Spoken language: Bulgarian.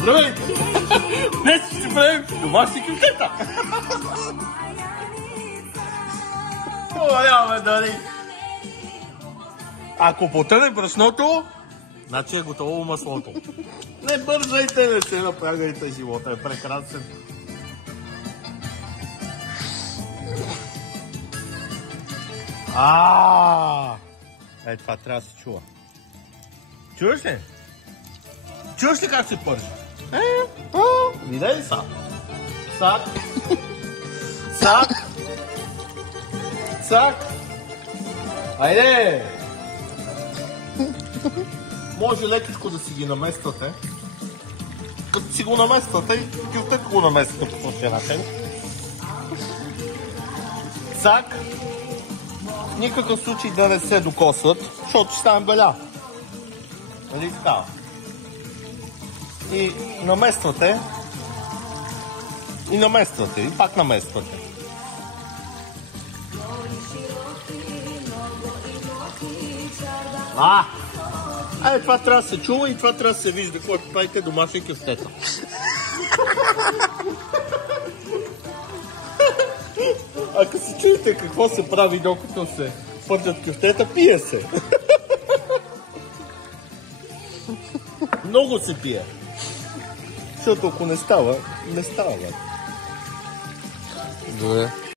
Здравейте! Днес ще правим домашни кюфтета! Оля, дали! Ако потъне брашното, значи е готово маслото. Не бързайте, не се напрягайте, живота е прекрасен. Е, това трябва да се чува. Чуваш ли? Чуваш ли как се пържи? Видя ли са? Сак. Сак. Сак. Айде! Може лекичко да си ги намествате. Като си го намествате и кюфтето го намествате по стената. Сак. В никакъв случай да не се докосват, защото ще стане беля. Нали така? И намествате. И намествате. И пак намествате. Това трябва да се чува и това трябва да се вижда, когато правите домашни кюфтета. Ако се чуете какво се прави докато се пържат кюфтета, пие се. Много се пие. Защото ако не става, не става. Добре.